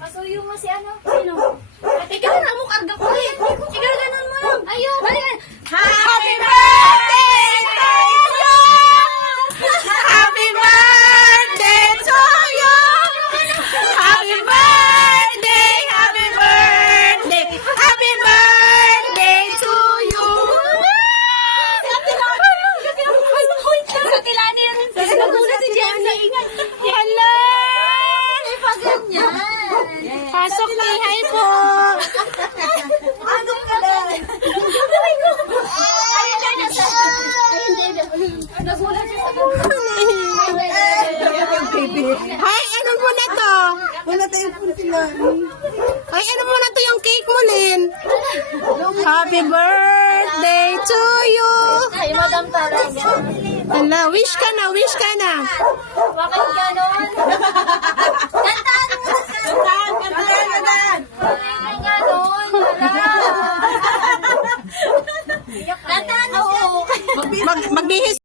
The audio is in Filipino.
Masuyo mo si ano? Sino? Ate, ka na mo karga ko eh. Ikaw ganun mo lang. Ayun. Happy birthday to you! Happy birthday to you! Happy birthday! Happy birthday! Happy birthday to you! Kakilani na rin siya. Nagulat si Jem sa ingay. Hello! Ay, pa ganyan. Pasok ni hi po! Ano ka na? Nagulat siya sa Hi, ano mo na to? Wala tayong puntilan. Ay, ano mo na to yung cake mo, Lin? Happy birthday to you! Ay, Madam Taranga. Hala, wish ka na, wish ka na. Bakit ganon? Kantaan mo! Kantaan agad. Bakit ganon? Kantaan mo! Magbihis